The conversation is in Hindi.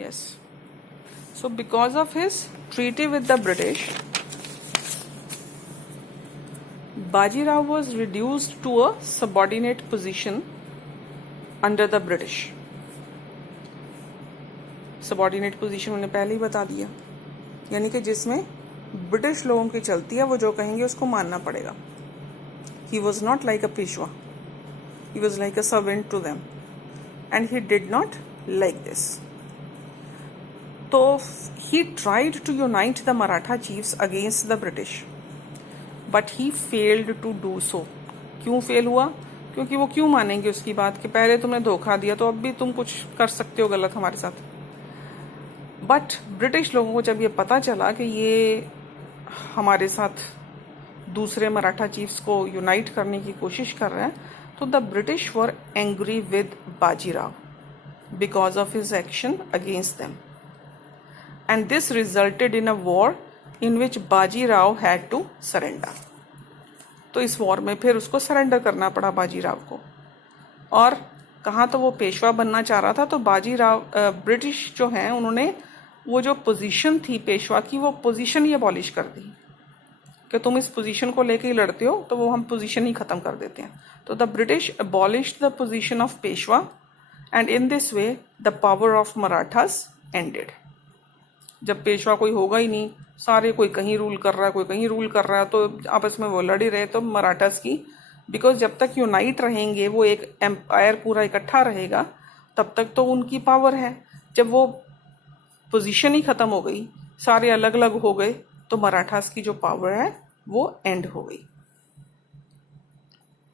Yes. So because of his treaty with the British, Bajirao was reduced to a subordinate position under the British. Subordinate position उन्हें पहले ही बता दिया, यानी कि जिसमें ब्रिटिश लोगों की चलती है, वो जो कहेंगे उसको मानना पड़ेगा. He was not like a Peshwa. He was like a servant to them. And he did not like this. So he tried to unite the Maratha chiefs against the British. But he failed to do so. क्यों फेल हुआ? क्योंकि वो क्यों मानेंगे उसकी बात कि पहले तुमने धोखा दिया तो अब भी तुम कुछ कर सकते हो गलत हमारे साथ. बट ब्रिटिश लोगों को जब ये पता चला कि ये हमारे साथ दूसरे मराठा चीफ्स को यूनाइट करने की कोशिश कर रहे हैं, तो the British were angry with Bajirao because of his action against them, and this resulted in a war in which Bajirao had to surrender. तो इस वॉर में फिर उसको सरेंडर करना पड़ा बाजीराव को. और कहाँ तो वो पेशवा बनना चाह रहा था, तो बाजीराव ब्रिटिश जो हैं उन्होंने वो जो पोजीशन थी पेशवा की, वो पोजीशन ही अबॉलिश कर दी कि तुम इस पोजीशन को लेके ही लड़ते हो, तो वो हम पोजीशन ही ख़त्म कर देते हैं. तो the British abolished the position of Peshwa, and in this way the power of Marathas ended. जब पेशवा कोई होगा ही नहीं, सारे कोई कहीं रूल कर रहा है, कोई कहीं रूल कर रहा है, तो आपस में वो लड़ ही रहे, तो मराठास की, बिकॉज जब तक यूनाइट रहेंगे, वो एक एम्पायर पूरा इकट्ठा रहेगा, तब तक तो उनकी पावर है. जब वो पोजीशन ही ख़त्म हो गई, सारे अलग अलग हो गए, तो मराठास की जो पावर है वो एंड हो गई.